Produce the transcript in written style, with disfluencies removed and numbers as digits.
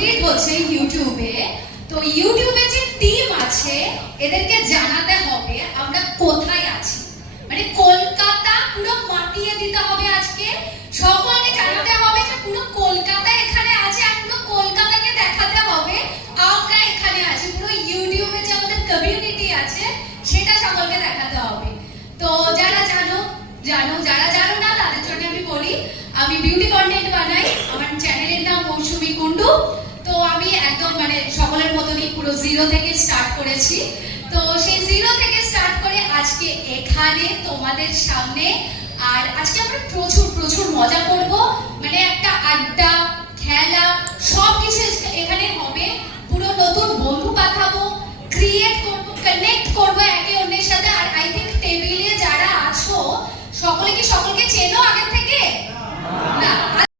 Complete হচ্ছে ইউটিউবে। তো ইউটিউবে যে টিম আছে এদেরকে জানাতে হবে আমরা কোথায় আছি, মানে কলকাতা পুরো মাতিয়ে দিতে হবে। আজকে সকলকে জানাতে হবে যে পুরো কলকাতা এখানে আছে, আর পুরো কলকাতাকে দেখাতে হবে আমরা এখানে আছি। পুরো ইউটিউবে যে আমাদের কমিউনিটি আছে সেটা সকলকে দেখাতে হবে। তো যারা জানো জানো, যারা জানো না তাদের জন্য আমি বলি, আমি বিউটি কন্টেন্ট বানাই, আমার চ্যানেলের নাম মৌসুমী কুন্ডু। তো আমি একদম মানে সকলের মতনই পুরো জিরো থেকে স্টার্ট করেছি। তো সেই জিরো থেকে স্টার্ট করে আজকে এখানে তোমাদের সামনে। আর আজকে আমরা প্রচুর প্রচুর মজা করব, মানে